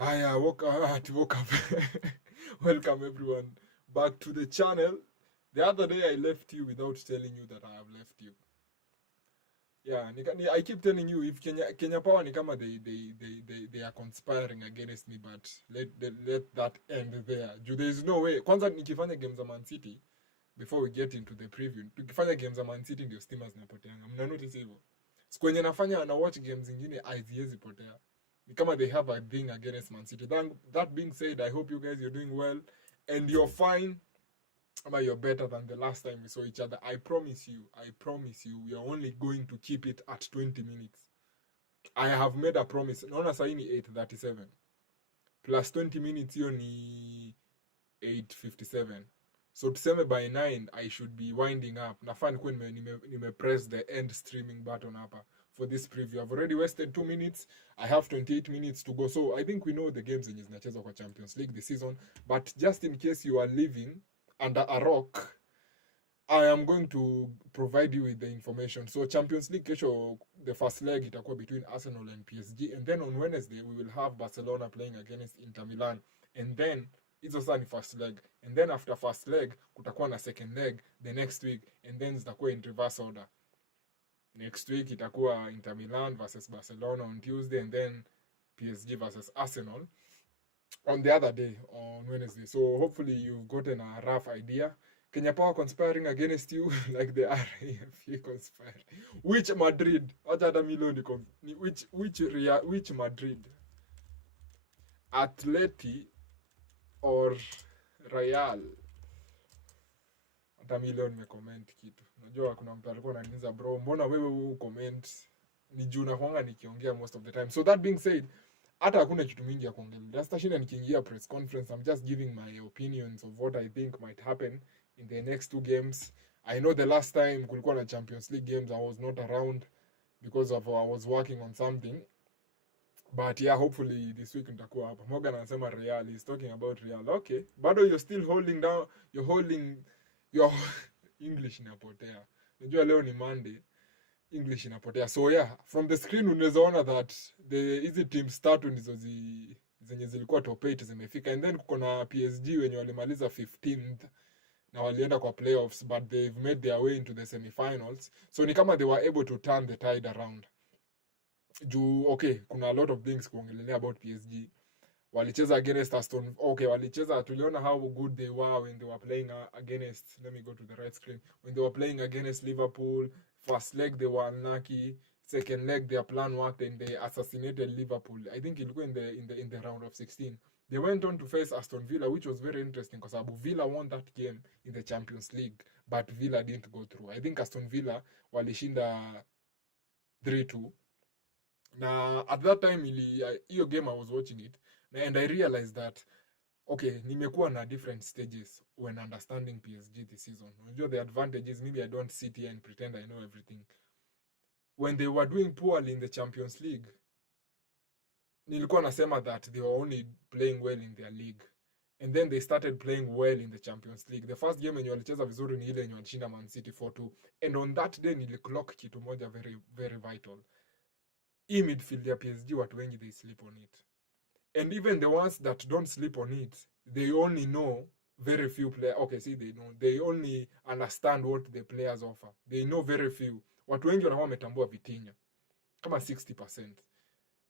Hi, woke up. Welcome everyone back to the channel. The other day I left you without telling you that I have left you. Yeah, I keep telling you if Kenya Power ni kama they are conspiring against me, but let that end there. There is no way. Kwanza nikifanya games za Man City before we get into the preview. Tukifanya games za Man City ndio stima zinapoteanga. Mna notice hivyo? Siku yenye nafanya na watch games zingine haziwezi potea. Ni kama they have a thing against Man City. That being said, I hope you guys you're doing well and you're fine. But you're better than the last time we saw each other. I promise you, we are only going to keep it at 20 minutes. I have made a promise. Naona sahi ni 8:37. Plus 20 minutes hiyo ni 8:57. So tuseme by 9 I should be winding up. Nafaa nikuwe nime press the end streaming button hapa for this preview. I've already wasted 2 minutes. I have 28 minutes to go. So I think we know the games zenye zinachezwa kwa Champions League this season. But just in case you are living under a rock, I am going to provide you with the information. So Champions League kesho, the first leg itakuwa between Arsenal and PSG, and then on Wednesday we will have Barcelona playing against Inter Milan, and then hizo sasa ni first leg, and then after first leg kutakuwa na second leg the next week, and then zitakuwa in reverse order. Next week itakuwa Inter Milan versus Barcelona on Tuesday, and then PSG versus Arsenal on the other day on Wednesday. So hopefully you've gotten a rough idea. Kenya Power conspiring against you like the RAF conspiring. Which Madrid? Which Madrid? Atleti or Real? Hata milioni nimecomment kitu. Unajua kuna mtu alikuwa ananiuliza bro, mbona wewe comment? Ni juu na kwanga nikiongea most of the time. So that being said, hata hakuna kitu mingi ya kuongelea. Just shida nikiingia press conference, I'm just giving my opinions of what I think might happen in the next two games. I know the last time kulikuwa na Champions League games I was not around because of I was working on something. But yeah, hopefully this week nitakuwa hapa. Morgan anasema Real, he's talking about Real. Okay. Bado you're still holding down, you're holding your English inapotea. Unajua leo ni Monday. English inapotea. So yeah, from the screen unaweza ona that the easy teams tatu ndizo zenye zilikuwa top 8 zimefika, and then kuko na PSG wenye walimaliza 15th na walienda kwa playoffs, but they've made their way into the semifinals. So ni kama they were able to turn the tide around. Okay, kuna a lot of things kuongelelea about PSG. Walicheza against Aston, tuliona how good they were when they were playing against, let me go to the right screen, when they were playing against Liverpool. First leg they were unlucky, second leg their plan worked and they assassinated Liverpool. I think ilikuwa in the round of 16. They went on to face Aston Villa, which was very interesting because Villa won that game in the Champions League, but Villa didn't go through. I think Aston Villa walishinda 3-2. Na at that time hiyo game I was watching it and I realized that okay, nimekuwa na different stages when understanding PSG this season. Unajua the advantages, maybe I don't sit here and pretend I know everything. When they were doing poorly in the Champions League, nilikuwa nasema that they were only playing well in their league, and then they started playing well in the Champions League. The first game yenye walicheza vizuri ni ile yenye walishinda Man City 4-2, and on that day niliclock kitu moja very very vital. Midfield ya PSG watu wengi they sleep on it, and even the ones that don't sleep on it, they only know very few players. Okay, see, they only understand what the players offer. They know very few. Watu wengi wanakuwa wametambua Vitinha kama 60%.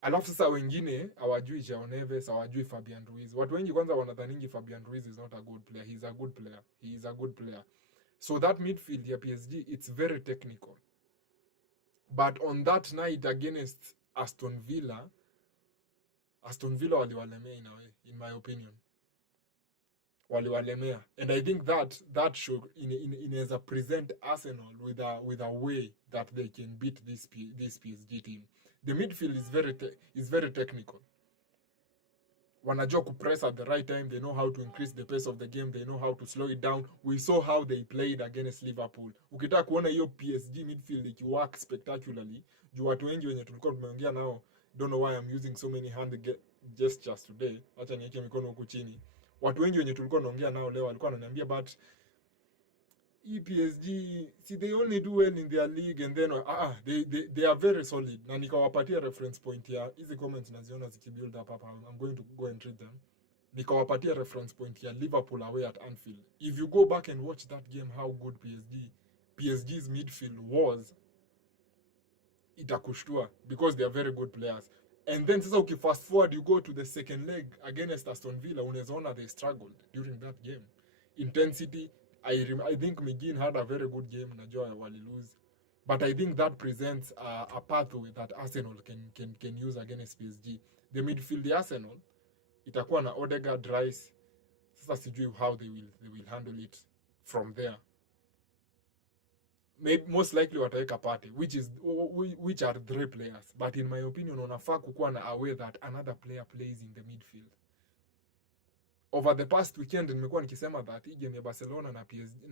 Alafu sasa wengine hawajui Joao Neves, hawajui Fabian Ruiz. Watu wengi kwanza wanadhaningi Fabian Ruiz is not a good player. He is a good player. So that midfield ya PSG, it's very technical. But on that night against Aston Villa waliwalemea in my opinion. Waliwalemea. And I think that should inaweza present Arsenal with a way that they can beat this PSG team. The midfield is very technical. Wanajua kupress at the right time. They know how to increase the pace of the game. They know how to slow it down. We saw how they played against Liverpool. Ukitaka kuona hiyo PSG midfield ikiwork spectacularly, juu watu wengi wenye tulikuwa tumeongea nao, don't know why I'm using so many hand gestures today. Acha niweke mikono huku chini. Watu wengi wenye tulikuwa tunaongea nao leo walikuwa wananiambia but PSG, see, they only do well in their league, and then they are very solid. Na nikawapatia reference point here. Hizi comments naziona zikibuild up hapa. I'm going to go and read them. Nikawapatia reference point here. Liverpool away at Anfield. If you go back and watch that game, how good PSG's midfield was, itakushtua because they are very good players. And then sasa fast forward, you go to the second leg against Aston Villa, unaona they struggled during that game. Intensity, I think McGinn had a very good game, najua wali lose. But I think that presents a pathway that Arsenal can use against PSG. The midfield, the Arsenal, itakuwa na Odegaard, Rice. Sasa sijui how they will handle it from there. Maybe most likely wataweka party, which are 3 players, but in my opinion unafaa kukuwa na a way that another player plays in the midfield. Over the past weekend nimekuwa nikisema that hii game ya Barcelona na PSG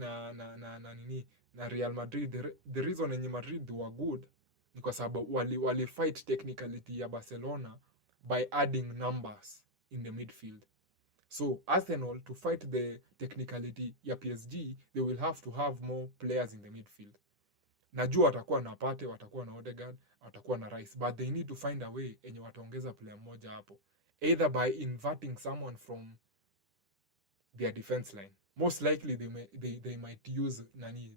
na Real Madrid, the reason yenye Madrid were good ni kwa sababu wali fight technicality ya Barcelona by adding numbers in the midfield. So Arsenal, to fight the technicality ya PSG, they will have to have more players in the midfield. Najua watakuwa na Partey, watakuwa na Odegaard, watakuwa na Rice, but they need to find a way enye wataongeza player mmoja hapo, either by inverting someone from their defense line. Most likely they might use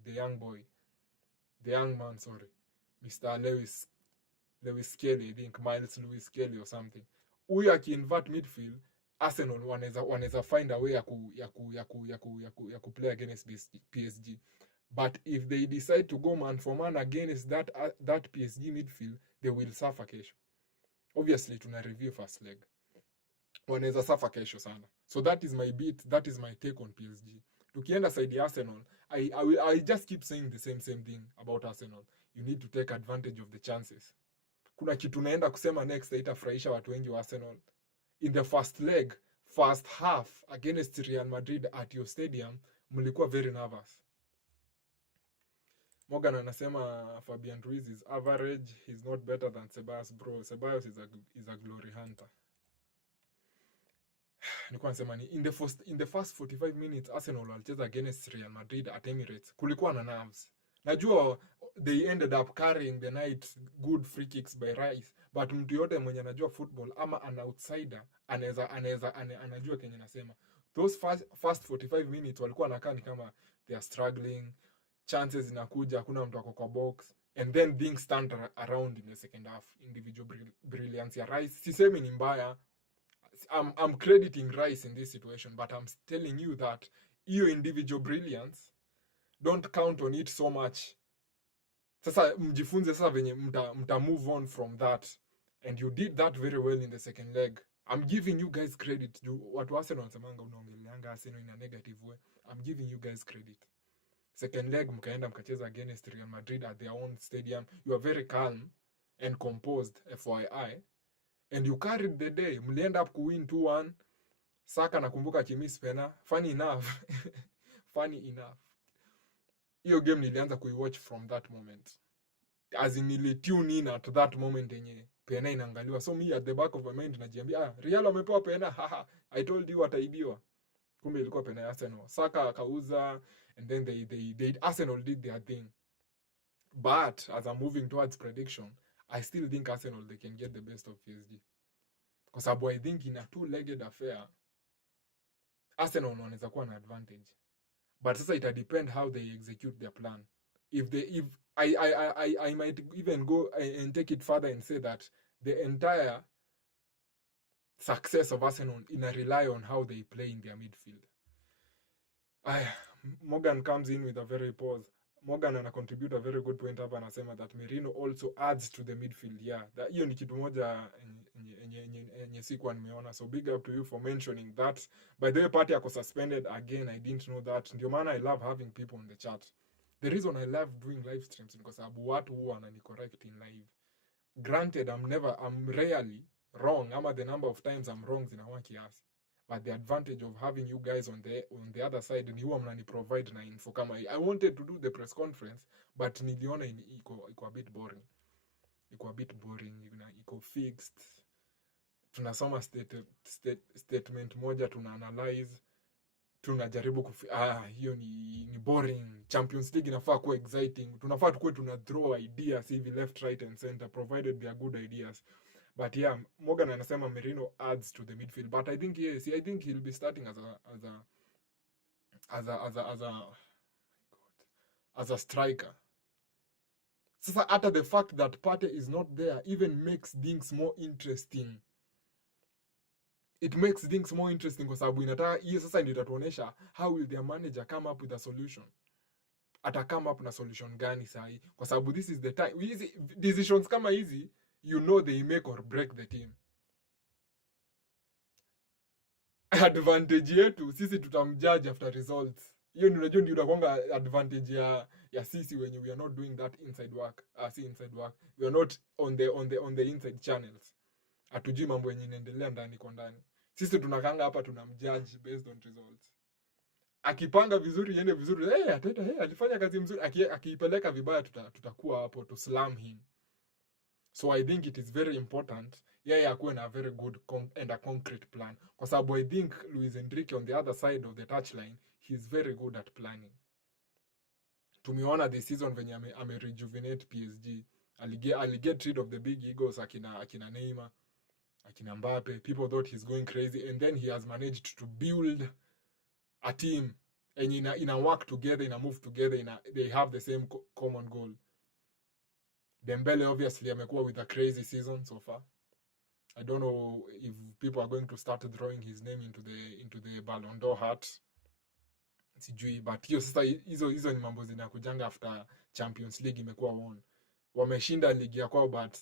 the young man, Mr. Lewis Kelly, I think Miles Lewis Kelly or something. Huyu aki-invert midfield, Arsenal wanaweza find a way ya ku play against PSG. But if they decide to go man for man against that PSG midfield, they will suffer kesho. Obviously tuna review first leg. Wanaweza suffer kesho sana. So that is my beat, that is my take on PSG. Tukienda side ya Arsenal, I just keep saying the same thing about Arsenal. You need to take advantage of the chances. Kuna kitu naenda kusema next itafurahisha watu wengi wa Arsenal. In the first half against Real Madrid at your stadium, mlikuwa very nervous. Morgan anasema Fabian Ruiz is average, he's not better than Ceballos. Bro, Ceballos is a glory hunter. Nilikuwa nasema ni in the first 45 minutes Arsenal walicheza against Real Madrid at Emirates. Kulikuwa na nerves. Najua they ended up carrying the night, good free kicks by Rice, but mtu yote mwenye anajua football ama an outsider anajua kenye nasema. Those first 45 minutes walikuwa wanakaa ni kama they are struggling, chances zinakuja, hakuna mtu ako kwa box, and then things stand around in the second half. Individual brilliance ya Rice, sisemi ni mbaya. I'm crediting Rice in this situation, but I'm telling you that hiyo individual brilliance, don't count on it so much. Sasa mjifunze sasa venye mta move on from that, and you did that very well in the second leg. I'm giving you guys credit. Watu Arsenal wanasemanga unaongeleanga Arsenal in a negative way. I'm giving you guys credit. Second leg mkaenda mkacheza against Real Madrid at their own stadium. You are very calm and composed, FYI. And you carried the day. Mli end up kuwin 2-1. Saka nakumbuka kimiss pena. Funny enough. Hiyo game nilianza kuiwatch from that moment. As in nili tune in at that moment yenye pena inaangaliwa. So me at the back of my mind najiambia, Real wamepewa pena. Haha, I told you wataibiwa. Kumbe ilikuwa pena ya Arsenal. Saka akauza, and then they Arsenal did their thing. But as I'm moving towards prediction, I still think Arsenal, they can get the best of PSG. Kwa sababu I think in a two-legged affair, Arsenal wanaweza kuwa na advantage. But sasa ita depend how they execute their plan. I might even go and take it further and say that the entire success of Arsenal rely on how they play in their midfield. Morgan comes in with a very pause. Morgan ana contribute a very good point hapa, anasema that Merino also adds to the midfield. Yeah, hiyo ni kitu moja yenye sikuwa nimeona. So big up to you for mentioning that. By the way, Partey ako suspended again. I didn't know that. Ndio maana I love having people on the chat. The reason I love doing live streams ni kwa sababu watu huwa wanani correct in live. Granted, I'm rarely wrong. Ama the number of times I'm wrong zinakuwa kiasi. But the advantage of having you guys on the other side ni huwa mnani provide na info kama I wanted to do the press conference, but niliona iko a bit boring. Iko fixed. Tunasoma statement moja, tuna analyze. tunajaribu hiyo ni boring. Champions League inafaa kuwa exciting, tunafaa tukue tuna throw ideas hivi left right and center, provided they are good ideas. But yeah, Morgan anasema Merino adds to the midfield, but I think yes, I think he'll be starting as a striker. Sasa hata the fact that Partey is not there even makes things more interesting. It makes things more interesting kwa sababu inataka hiyo sasa ndio itatuonesha how will their manager come up with a solution. Ata come up na solution gani sahi? Kwa sababu this is the time. Hizi decisions kama hizi, you know they make or break the team. Advantage yetu sisi tutamjudge after results. Hiyo ndio unajua ndio unakuanga advantage ya sisi when we are not doing that inside work. Si inside work. We are not on the inside channels. Hatujui mambo yenye inaendelea ndani kwa ndani. Sisi tunakanga hapa tunamjudge based on results. Akipanga vizuri yende vizuri, Ateta alifanya kazi mzuri. Akiipeleka vibaya tutakuwa hapo to slam him. So I think it is very important yeye akuwe na a very good and a concrete plan. Kwa sababu I think Luis Enrique on the other side of the touchline, he's very good at planning. Tumeona this season venye ame rejuvenate PSG. Aliget rid of the big egos akina Neymar, akina Mbappe. People thought he's going crazy, and then he has managed to build a team and in a work together, in a move together, they have the same common goal. Dembele obviously amekuwa with a crazy season so far. I don't know if people are going to start throwing his name into the Ballon d'Or hat. Sijui, but hiyo sasa hizo ni mambo zinakujanga after Champions League imekuwa won. Wameshinda ligi ya kwao, but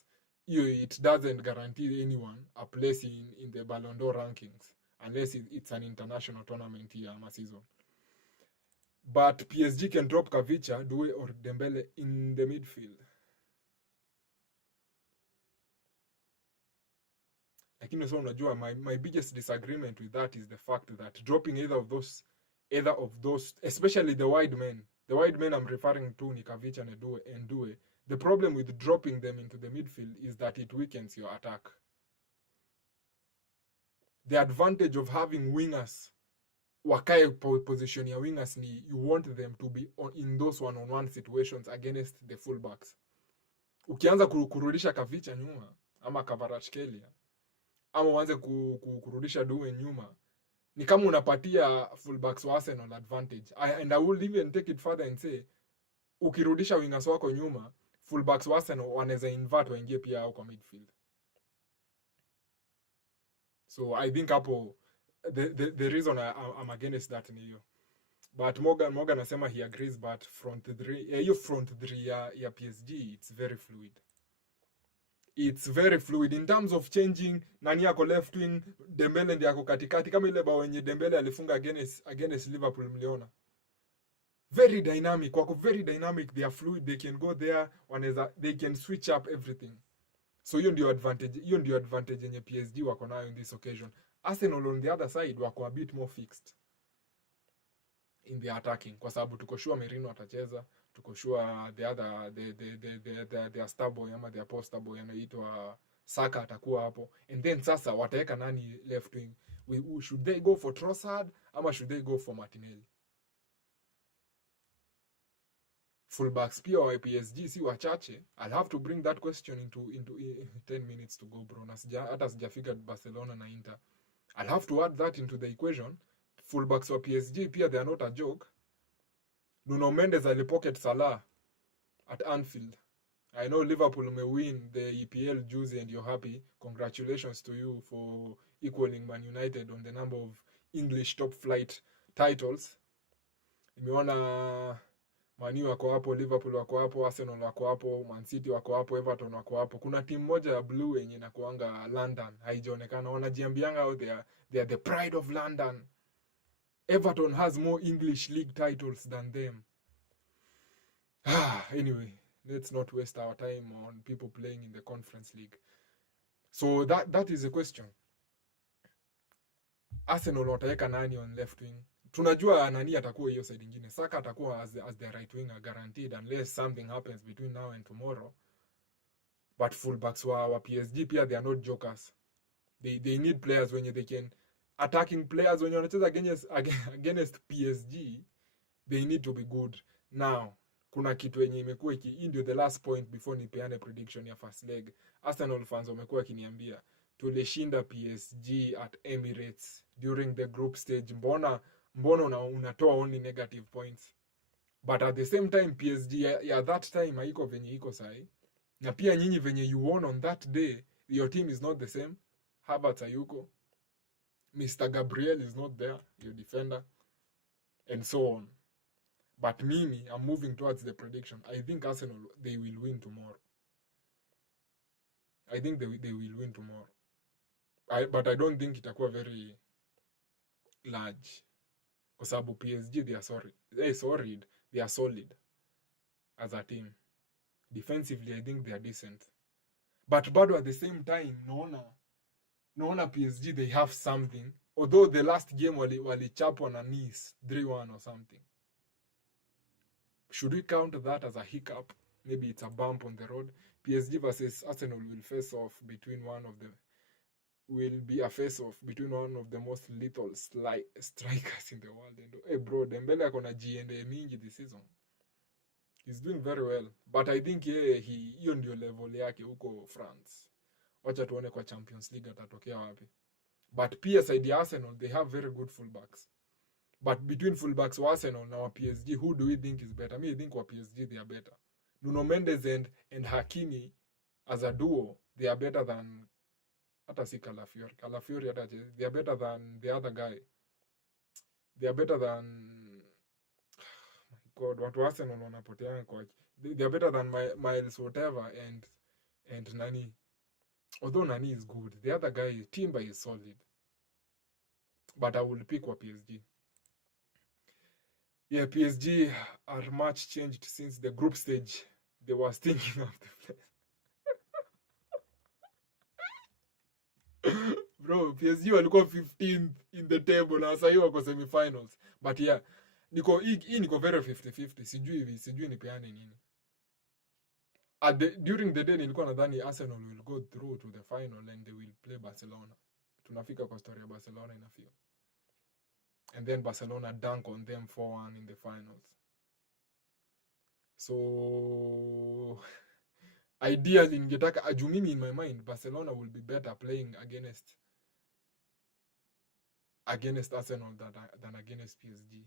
hiyo it doesn't guarantee anyone a place in the Ballon d'Or rankings unless it's an international tournament here ama season. But PSG can drop Kavicha, Doué or Dembele in the midfield. Lakini sasa unajua my biggest disagreement with that is the fact that dropping either of those, especially the wide men I'm referring to ni Kavicha and Doué. The problem with dropping them into the midfield is that it weakens your attack. The advantage of having wingers wakae position ya wingers ni you want them to be in those one-on-one situations against the fullbacks. Ukianza kurudisha Kavicha nyuma ama Kvaratskhelia ama uanze kurudisha Doué nyuma, ni kama unapatia fullbacks wa Arsenal advantage. And I will even take it further and say, ukirudisha wingers wako nyuma, fullbacks wa Arsenal wanaweza invert waingie pia au kwa midfield. So I think hapo the reason I'm against that ni hiyo. But Morgan anasema he agrees, but front three ya PSG it's very fluid. It's very fluid in terms of changing nani yako left wing, Dembele ndiye yako katikati, kama ile bao yenye Dembele alifunga against Liverpool mliona. Very dynamic, wako very dynamic, they are fluid, they can go there, they can switch up everything. So hiyo ndio advantage yenye PSG wako nayo in this occasion. Arsenal on the other side wako a bit more fixed in the attacking, kwa sababu tuko sure Merino atacheza, tuko sure the star boy ama the poster boy anaitwa Saka atakuwa hapo, and then sasa wataweka nani left wing? Should they go for Trossard ama should they go for Martinelli? Fullbacks pia wa PSG si wachache. I'll have to bring that question into 10 minutes to go bro. Hata sijafika Barcelona na Inter. I'll have to add that into the equation. Fullbacks wa PSG pia they are not a joke. Nuno Mendes alipocket Salah at Anfield. I know Liverpool may win the EPL juicy and you're happy. Congratulations to you for equaling Man United on the number of English top flight titles. Nimeona Man U wako hapo, Liverpool wako hapo, Arsenal wako hapo, Man City wako hapo, Everton wako hapo. Kuna timu moja ya blue yenye inakuanga London, haijaonekana. Wanajiambianga out there, they are the pride of London. Everton has more English league titles than them. Anyway, let's not waste our time on people playing in the Conference League. So that is the question. Arsenal wataweka nani on left wing? Tunajua nani atakuwa hiyo side nyingine. Saka atakuwa as the right winger guaranteed unless something happens between now and tomorrow. But fullbacks wa PSG pia they are not jokers. They need players when they can attacking players when wanacheza against PSG, they need to be good. Now kuna kitu yenye imekuwa hii ndio the last point before nipeane prediction ya first leg. Arsenal fans wamekuwa kiniambia tulishinda PSG at Emirates during the group stage, mbona unatoa only negative points? But at the same time PSG ya that time haiko venye iko sahi, na pia nyinyi venye you won on that day, your team is not the same. Havertz hayuko, Mr. Gabriel is not there, your defender, and so on. But mimi, I'm moving towards the prediction. I think Arsenal, they will win tomorrow. I think they will win tomorrow. But I don't think itakuwa very large. Kwa sababu PSG, they are solid. They are solid as a team. Defensively, I think they are decent. But bado at the same time, naona PSG, they have something. Although the last game walichapwa na Nice 3-1 or something. Should we count that as a hiccup? Maybe it's a bump on the road. PSG versus Arsenal will face off between one of the most lethal strikers in the world. And hey bro, Dembele akona GNA mingi this season. He's doing very well. But I think hiyo ndio level yake huko France. Wacha tuone kwa Champions League atatokea wapi. But pia side ya Arsenal, they have very good fullbacks. But between fullbacks wa Arsenal na wa PSG, who do we think is better? Me, I think wa PSG, they are better. Nuno Mendes and Hakimi, as a duo, they are better than... Hata si Calafiori. Calafiori, they are better than the other guy. They are better than... Oh my God, watu Arsenal wanapoteana kwa... They are better than Miles whatever and Nani. Although Nani is good, the other guy, Timber, is solid. But I will pick wa PSG. Yeah, PSG are much changed since the group stage. They were thinking of the play. Bro, PSG walikuwa 15th in the table na sasa hiyo wako semifinals. But yeah, niko very 50-50. Sijui nipeane nini. During the day nilikuwa nadhani Arsenal will go through to the final and they will play Barcelona. Tunafika kwa story ya Barcelona inafio. And then Barcelona dunk on them 4-1 in the finals. So ideally ningetaka ajumimi in my mind Barcelona will be better playing against Arsenal than against PSG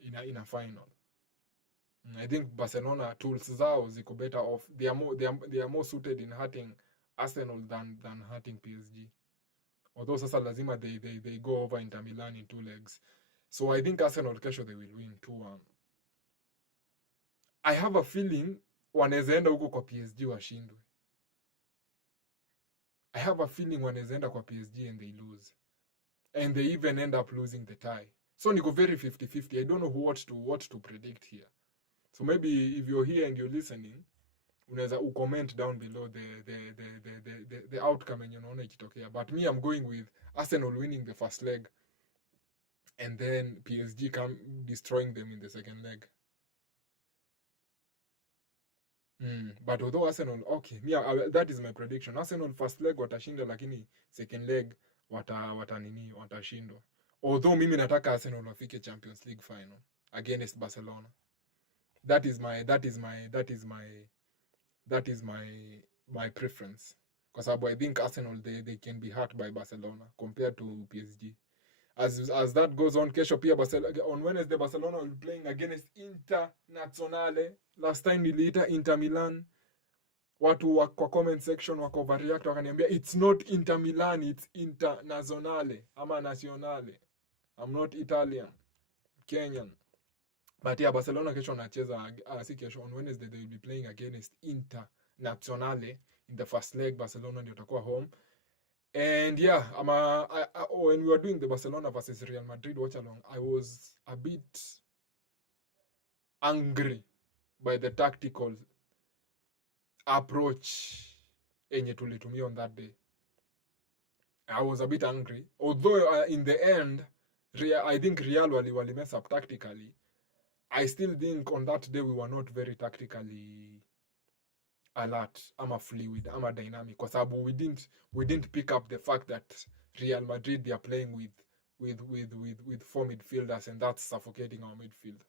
in a final. I think Barcelona tools zao ziko better off. They are more suited in hurting Arsenal than hurting PSG. Although sasa lazima they go over Inter Milan in 2 legs. So I think Arsenal kesho they will win 2-1. I have a feeling wanaweza enda huko kwa PSG washindwe. I have a feeling wanaweza enda kwa PSG and they lose. And they even end up losing the tie. So niko very 50-50. I don't know what to predict here. So maybe if you're here and you're listening, unaweza ucomment down below the outcome and unaona ikitokea. But me, I'm going with Arsenal winning the first leg and then PSG come destroying them in the second leg. But although Arsenal, okay, that is my prediction. Arsenal first leg watashinda, lakini second leg watashindwa. Although mimi nataka Arsenal wafike Champions League final against Barcelona. That is my preference. Because I think Arsenal they can be hurt by Barcelona compared to PSG. As that goes on, kesho pia on Wednesday Barcelona will be playing against Internazionale. Last time niliita Inter Milan. Watu kwa comment section wako overreact wakaniambia it's not Inter Milan, it's Internazionale ama Nazionale. I'm not Italian, Kenyan. But yeah, Barcelona kesho wanacheza si kesho, on Wednesday they will be playing against Internazionale in the first leg. Barcelona ndio watakuwa home. And yeah, when we were doing the Barcelona versus Real Madrid watch along, I was a bit angry by the tactical approach enye tulitumia on that day. I was a bit angry. Although in the end, I think Real wali mess up tactically. I still think on that day we were not very tactically alert, ama fluid, ama dynamic. Kwa sababu we didn't pick up the fact that Real Madrid, they are playing with four midfielders, and that's suffocating our midfield.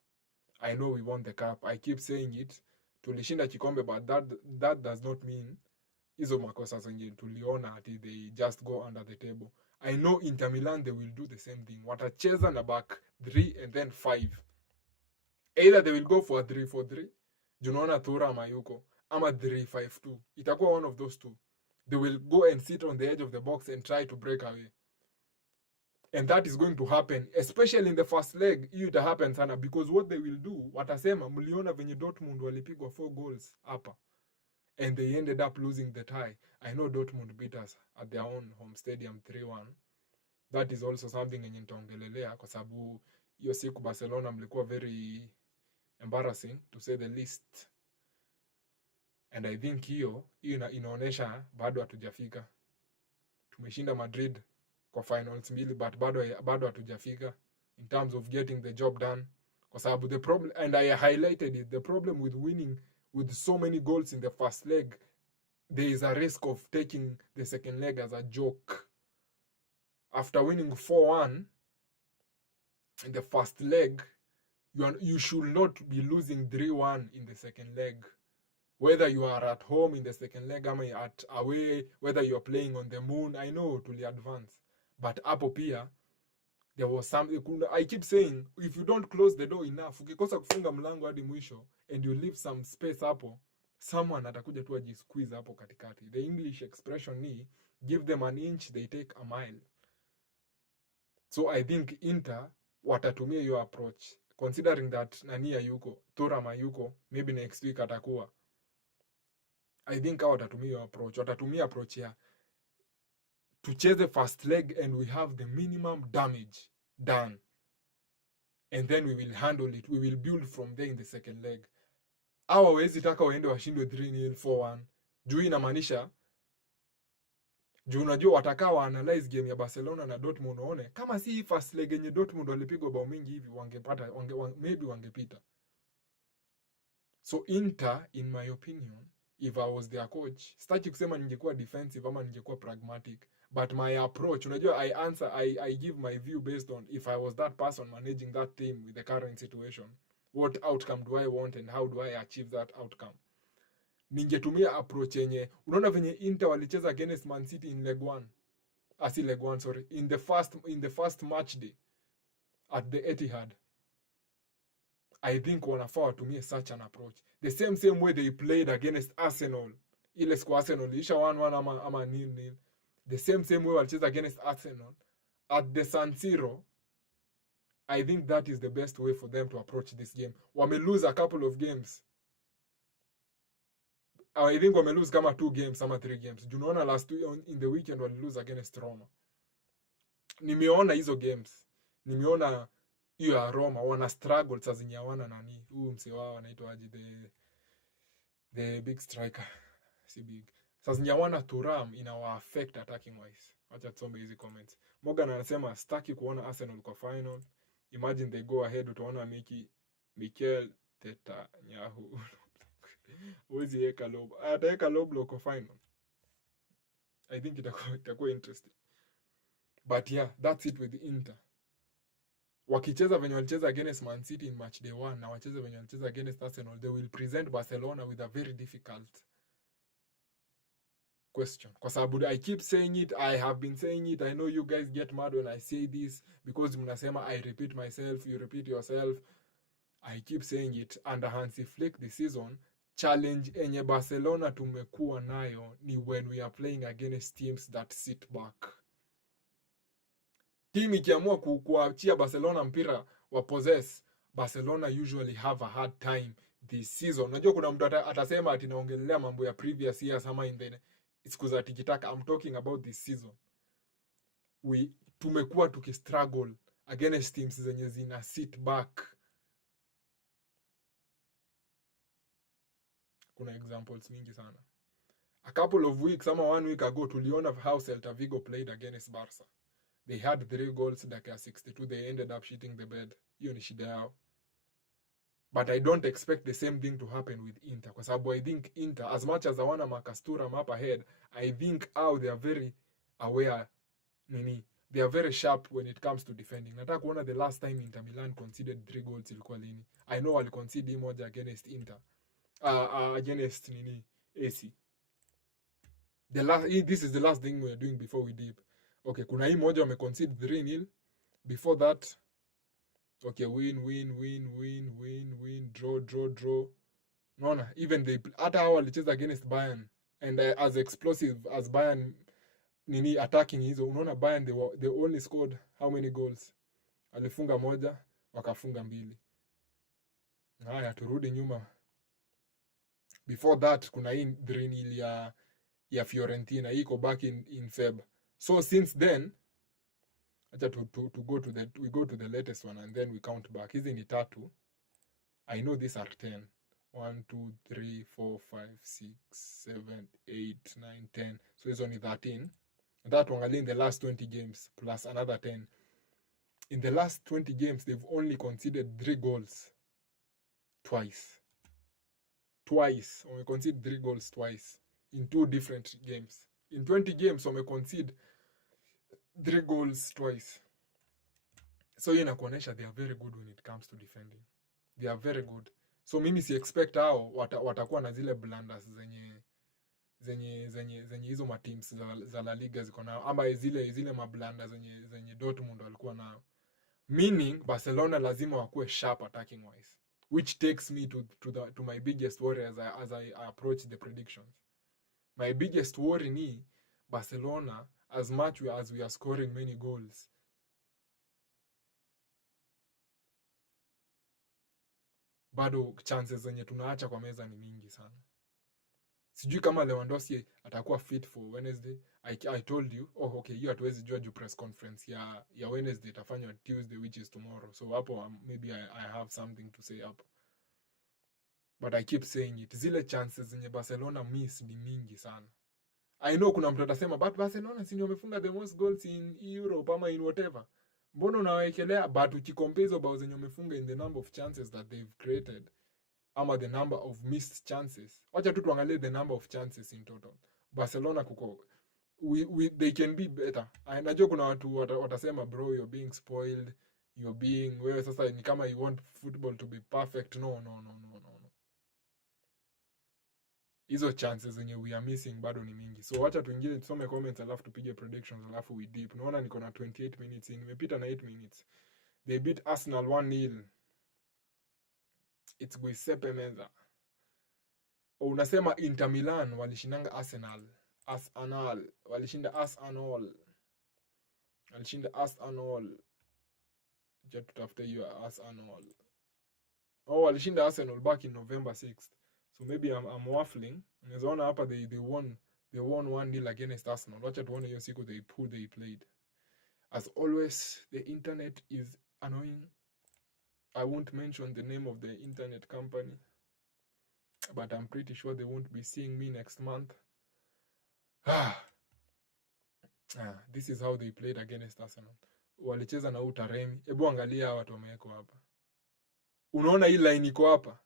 I know we won the cup. I keep saying it. Tulishinda kikombe, but that does not mean hizo makosa zenye tuliona ati they just go under the table. I know Inter Milan, they will do the same thing. Watacheza na back 3 and then 5. Either they will go for a 3-4-3, junaona Thuram hayuko, ama 3-5-2. Itakuwa one of those two. They will go and sit on the edge of the box and try to break away. And that is going to happen, especially in the first leg. Hiyo ita happen sana, because what they will do, watasema mliona venye Dortmund walipigwa 4 goals hapa, and they ended up losing the tie. I know Dortmund beat us at their own home stadium 3-1. That is also something yenye nitaongelelea, kwa sababu hiyo siku Barcelona mlikuwa very embarrassing to say the least. And I think hiyo inaonesha bado hatujafika. Tumeshinda Madrid kwa finals mbili, but bado hatujafika in terms of getting the job done, kwa sababu the problem, and I highlighted it, the problem with winning with so many goals in the first leg, there is a risk of taking the second leg as a joke. After winning 4-1 in the first leg, you should not be losing 3-1 in the second leg. Whether you are at home in the second leg, ama at away, whether you are playing on the moon, I know tuli advance. But hapo pia, there was something. I keep saying, if you don't close the door enough, ukikosa kufunga mlango hadi mwisho, and you leave some space hapo, someone atakuja tu ajisqueeze hapo katikati. The English expression ni, give them an inch, they take a mile. So I think Inter watatumia your approach, considering that Nania yuko, Thuram hayuko, maybe next week atakuwa. I think hao watatumia your approach. Watatumia approach ya tucheze first leg and we have the minimum damage done, and then we will handle it. We will build from there in the second leg. Hawa wezi taka waende washindwe 3-0 4-1. Juu inamaanisha, juu unajua watakaa wa analyze game ya Barcelona na Dortmund, waone kama si first leg yenye Dortmund walipigwa bao mingi hivi wangepata, maybe wangepita. So Inter, in my opinion, if I was their coach, sitaki kusema ningekuwa defensive ama ningekuwa pragmatic, but my approach, unajua I give my view based on if I was that person managing that team with the current situation, what outcome do I want and how do I achieve that outcome. Ningetumia approach yenye, unaona venye Inter walicheza against Man City in leg 1. Leg 1, sorry. In the first match day at the Etihad. I think wanafaa watumie such an approach. The same way they played against Arsenal. Ile siku Arsenal isha 1-1 ama 0-0. The same way walicheza against Arsenal at the San Siro. I think that is the best way for them to approach this game. Wame lose a couple of games. I think wame lose kama 2 games ama 3 games. Junaona last week in the weekend wali lose against Roma. Nimeona hizo games. Nimeona hiyo ya Roma wana struggle saa zenye hawana nani. Huyu msee wao anaitwa aje, the big striker. Si big. Saa zenye hawana Thuram inawa affect attacking wise. Acha tusome hizi comments. Morgan anasema staki kuona Arsenal kwa final. Imagine they go ahead, utaona Mikel Netanyahu. Uwezi eka low. Ataeka low block kwa final. I think itakuwa interesting. But yeah, that's it with the Inter. Wakicheza venye walicheza against Man City in match day 1 na wacheze venye walicheza against Arsenal, they will present Barcelona with a very difficult question. Kwa sababu I keep saying it, I have been saying it, I know you guys get mad when I say this because mnasema I repeat myself, you repeat yourself. I keep saying it. Under Hansi Flick this season, challenge enye Barcelona tumekuwa nayo ni when we are playing against teams that sit back. Team ikiamua kuachia Barcelona mpira wa possess, Barcelona usually have a hard time this season. Unajua kuna mtu atasema ati naongelea mambo ya previous years ama in the siku za tikitaka. I'm talking about this season. Tumekuwa tukistruggle against teams zenye zina sit back. Kuna examples mingi sana. A couple of weeks ama 1 week ago tuliona how Celta Vigo played against Barca. They had 3 goals dakika 62. They ended up shitting the bed. Hiyo ni shida yao. But I don't expect the same thing to happen with Inter. Kwa sababu I think Inter, as much as I wanna Marcus Thuram up ahead, I think how they are very aware they are very sharp when it comes to defending. Nataka kuona the last time Inter Milan conceded 3 goals ilikuwa lini. I know wali concede moja against Inter. Against AC. This is the last thing we are doing before we dip. Okay, kuna hii moja wame concede 3-0. Before that, okay, win, draw. Unaona, even they hata hao walicheza against Bayern and as explosive as Bayern attacking hizo, unaona Bayern they only scored how many goals? Alifunga moja, wakafunga 2. Haya, turudi nyuma. Before that kuna hii 3-0 ya Fiorentina, iko back in Feb. So since then, acha we go to the latest one and then we count back. Hizi ni 3. I know these are 10. 1, 2, 3, 4, 5, 6, 7, 8, 9, 10. So it's only 13. That one in the last 20 games plus another 10. In the last 20 games, they've only conceded 3 goals twice. We conceded 3 goals twice in 2 different games. In 20 games, we conceded 3 goals twice. So inakuonesha they are very good when it comes to defending. They are very good. So mimi si expect hao watakuwa na zile blunders zenye hizo ma teams za La Liga ziko na, ama zile mablanda zenye Dortmund walikuwa nao. Meaning Barcelona lazima wakuwe sharp attacking wise, which takes me to my biggest worry as I approach the predictions. My biggest worry ni Barcelona, as much as we are scoring many goals, bado chances zenye tunaacha kwa meza ni mingi sana. Sijui kama Lewandowski atakuwa fit for Wednesday. I told you, okay, hiyo hatuwezi jua juu press conference ya Wednesday itafanywa Tuesday, which is tomorrow. So hapo maybe I have something to say hapo. But I keep saying it. Zile chances zenye Barcelona miss ni mingi sana. I know kuna mtu atasema, but Barcelona si ndio wamefunga the most goals in Europe ama in whatever. Mbona unawekelea? But ukikompare hizo bao zenye wamefunga in the number of chances that they've created, ama the number of missed chances, wacha tu tuangalie the number of chances in total. Barcelona kuko they can be better. Najua kuna watu watasema, bro, you're being spoiled, wewe sasa ni kama you want football to be perfect. No. Hizo chances zenye we are missing bado ni mingi. So wacha tuingie tusome comments alafu tupige predictions alafu we deep. Naona niko na 28 minutes in. Nimepita na 8 minutes. They beat Arsenal 1-0. It's Giuseppe Meazza. Unasema Inter Milan walishinda Arsenal. Walishinda Arsenal. Je, tutafute hiyo Arsenal. Walishinda Arsenal back in November 6th. So maybe I'm waffling. Unaona hapa they won 1-0 against Arsenal. Wacha tuone hiyo siku they played. As always, the internet is annoying. I won't mention the name of the internet company, but I'm pretty sure they won't be seeing me next month. This is how they played against Arsenal. Walicheza na Utaremi. Hebu angalia watu wameweko hapa. Unaona hii line iko hapa?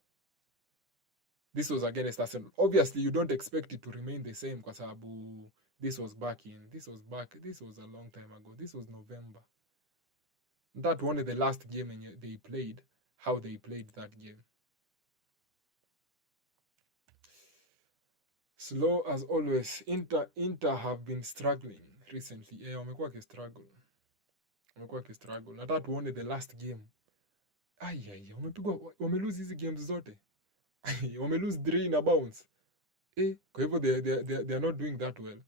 This was against Arsenal. Obviously, you don't expect it to remain the same kwa sababu this was a long time ago. This was November. That one the last game they played, how they played that game. Slow as always. Inter have been struggling recently. Wamekuwa kistruggle. Na that one the last game. Wamelose hizi games zote. Wamelose 3 in a bounce. Kwa hivyo they are not doing that well.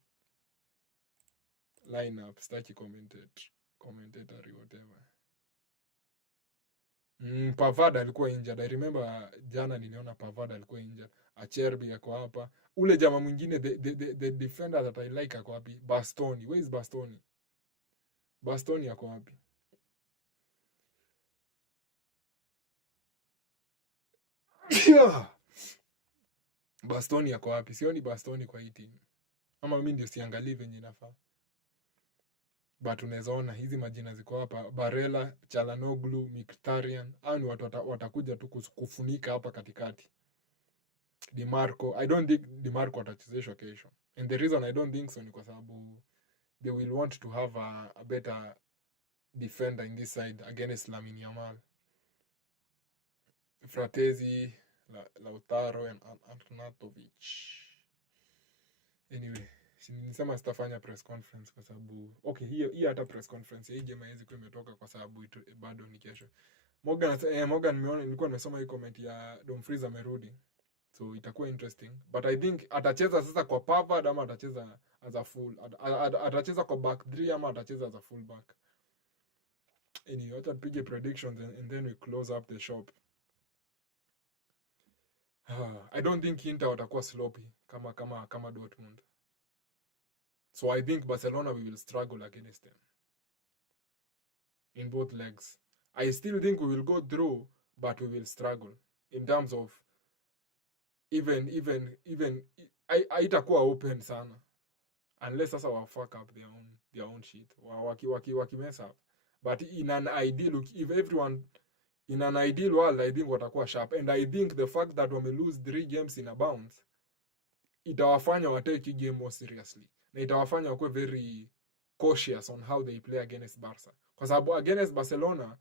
Lineup, staki commentatory whatever. Pavard alikuwa injured. I remember jana niliona Pavard alikuwa injured. Acerbi yako hapa. Ule jamaa mwingine the defender that I like yako wapi? Bastoni. Where is Bastoni? Bastoni yako wapi? Bastoni yako wapi? Sioni Bastoni kwa hii team. Ama mimi ndio siangalie venye inafaa. But unawezaona hizi majina ziko hapa: Barella, Çalhanoğlu, Mkhitaryan. Hao ni watu watakuja tu kufunika hapa katikati. Di Marco, I don't think Di Marco atachezeshwa kesho. And the reason I don't think so ni kwa sababu they will want to have a better defender in this side against Lamine Yamal. Fratesi, Lautaro and Arnautovic. Anyway, nilisema sitafanya press conference kwa sababu hii hata press conference hii game haiwezi kuwa imetoka kwa sababu bado ni kesho. Morgan nilikuwa nimesoma hii comment ya Dumfries amerudi. So itakuwa interesting, but I think atacheza sasa kwa pivot ama atacheza as a full atacheza kwa back 3 ama atacheza as a full back. Anyway, tupige predictions and then we close up the shop. I don't think Inter watakuwa sloppy kama Dortmund. So I think Barcelona will struggle against them in both legs. I still think we will go through, but we will struggle in terms of even haitakuwa open sana unless sasa wa fuck up their own shit waki mess up. But in an ideal, if everyone in an ideal world, I think watakuwa sharp, and I think the fact that wame lose 3 games in a bounce itawafanya watake game more seriously, na itawafanya wakuwe very cautious on how they play against Barca, kwa sababu against Barcelona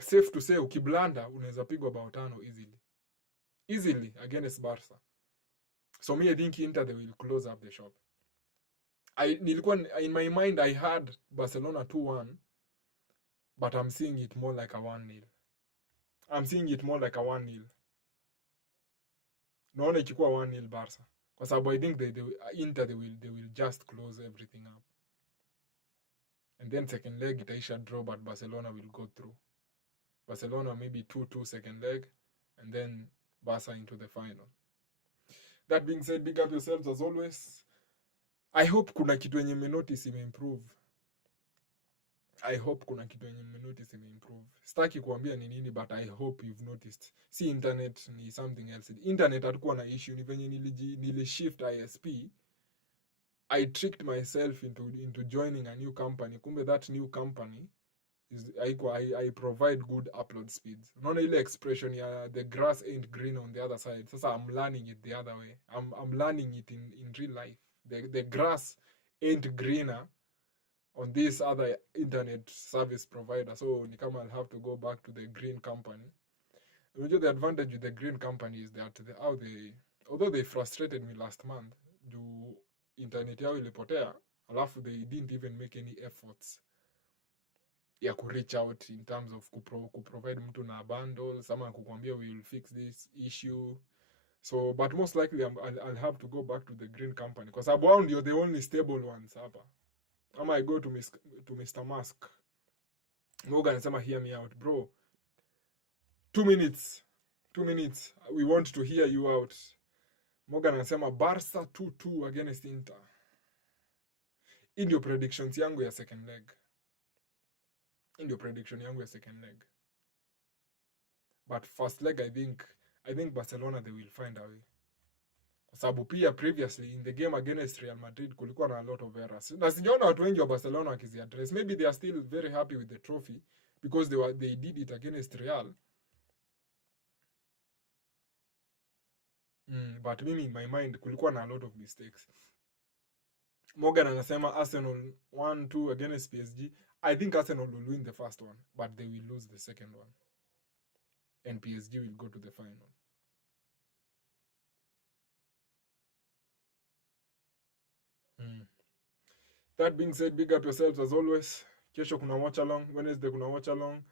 safe to say ukiblanda unaweza pigwa bao 5 easily against Barca. So me, I think Inter they will close up the shop. In my mind I had Barcelona 2-1, but I'm seeing it more like a 1-0. I'm seeing it more like a 1-0. Naona ikikuwa 1-0 Barca, kwa sababu I think Inter they will just close everything up, and then second leg itaisha draw, but Barcelona will go through. Barcelona maybe 2-2 second leg, and then Barca into the final. That being said, big up yourselves as always. I hope kuna kitu yenye mmenotice imeimprove. Sitaki kuambia ni nini, but I hope you've noticed. Si internet ni something else. Internet hatakuwa na issue, ni venye nilishift ISP. I tricked myself into joining a new company. Kumbe that new company is I provide good upload speeds. Unaona ile expression ya the grass ain't green on the other side. Sasa I'm learning it the other way. I'm learning it in real life. The grass ain't greener on this other internet service provider. So ni kama I'll have to go back to the green company. The advantage with the green company is that although they frustrated me last month, juu internet yao ilipotea, alafu they didn't even make any efforts ya reach out in terms of kuprovide mtu na bundles ama kukwambia we will fix this issue. So but most likely I'll have to go back to the green company, because sababu ndio the only stable ones hapa. Ama I go to Mr. Musk. Morgan anasema hear me out bro. 2 minutes. We want to hear you out. Morgan anasema Barca 2-2 against Inter. Hii ndio predictions yangu ya second leg. But first leg I think Barcelona they will find a way. Kwa sababu pia previously in the game against Real Madrid kulikuwa na a lot of errors. Na sijaona watu wengi wa Barcelona wakiziaddress. Maybe they are still very happy with the trophy because they did it against Real. But mimi in my mind kulikuwa na a lot of mistakes. Morgan anasema Arsenal 1-2 against PSG. I think Arsenal will win the first one, but they will lose the second one. And PSG will go to the final. That being said, big up yourselves as always. Kesho kuna watch along, Wednesday kuna watch along,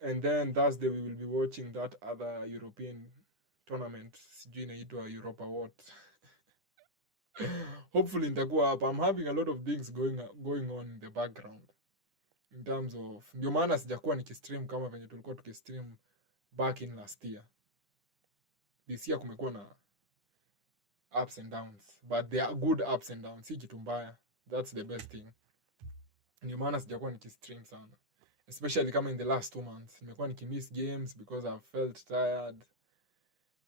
and then Thursday we will be watching that other European tournament. Sijui inaitwa Europa what. Hopefully nitakuwa hapa. I'm having a lot of things going on in the background. In terms of, ndio maana sijakuwa nikistream kama venye tulikuwa tukistream back in last year. This year kumekuwa na ups and downs, but they are good ups and downs. Si kitu mbaya. That's the best thing. Ndio maana sijakuwa nikistream sana, especially kama in the last 2 months nimekuwa nikimiss games because I've felt tired.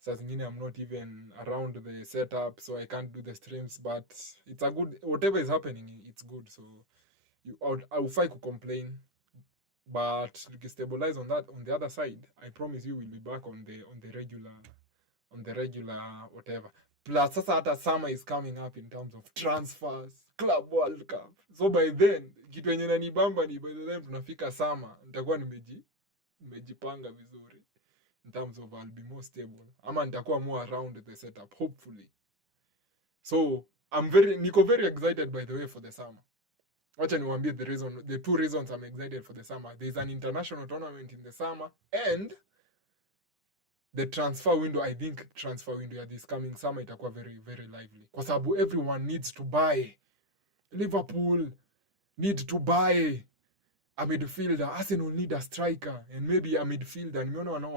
Saa zingine I'm not even around the setup, so I can't do the streams, but it's a good, whatever is happening, it's good. So I will fight to complain, but to stabilize on the other side, I promise you we'll be back on the regular whatever. Plus sasa hata summer is coming up in terms of transfers, Club World Cup. So by then kitu yenye nanibamba ni by the time tunafika summer nitakuwa nimejipanga vizuri in terms of I'll be more stable. Ama nitakuwa more around the setup hopefully. So niko very excited by the way for the summer. Wacha niwaambie the two reasons I'm excited for the summer. There's an international tournament in the summer and the transfer window. I think transfer window this coming summer itakuwa very very lively. Kwa sababu everyone needs to buy. Liverpool need to buy a midfielder. Arsenal need a striker and maybe a midfielder. Nimeona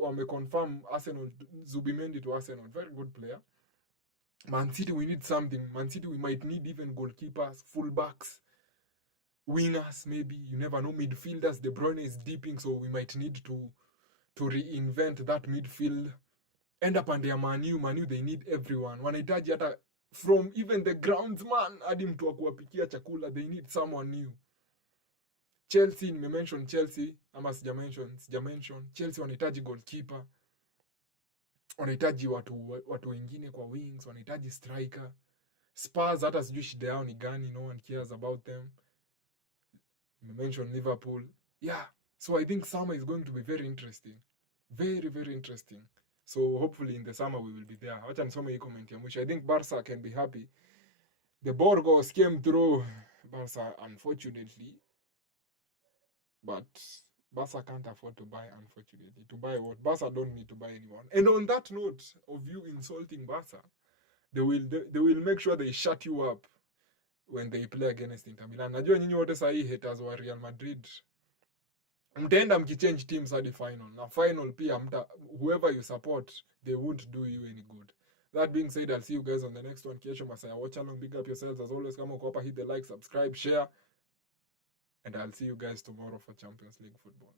wameconfirm Arsenal Zubimendi to Arsenal. Very good player. Man City, we need something. Man City, we might need even goalkeepers, fullbacks, wingers, maybe. You never know. Midfielders, De Bruyne is dipping, so we might need to reinvent that midfield. End up under Man U, they need everyone. Wanahitaji hata from even the groundsman hadi mtu wa kuwapikia chakula, they need someone new. Chelsea, nimemention Chelsea, ama sijamention. Chelsea wanahitaji goalkeeper. Wanahitaji watu wengine kwa wings, wanahitaji striker. Spurs hata sijui shida yao ni gani, no one cares about them. You mentioned Liverpool. Yeah, so I think summer is going to be very interesting. Very, very interesting. So hopefully in the summer we will be there. Wacha nisome hii comment ya mwisho. I think Barca can be happy. The Borgos came through. Barca, unfortunately. But Barca can't afford to buy, unfortunately. To buy what? Barca don't need to buy anyone. And on that note of you insulting Barca, they will make sure they shut you up when they play against Inter Milan. Najua nyinyi wote sahi haters wa Real Madrid. Mtaenda mkichange teams hadi final. Na final pia whoever you support, they won't do you any good. That being said, I'll see you guys on the next one. Kesho Masaya, watch along, big up yourselves as always. Kama uko hapa, hit the like, subscribe, share. And I'll see you guys tomorrow for Champions League football.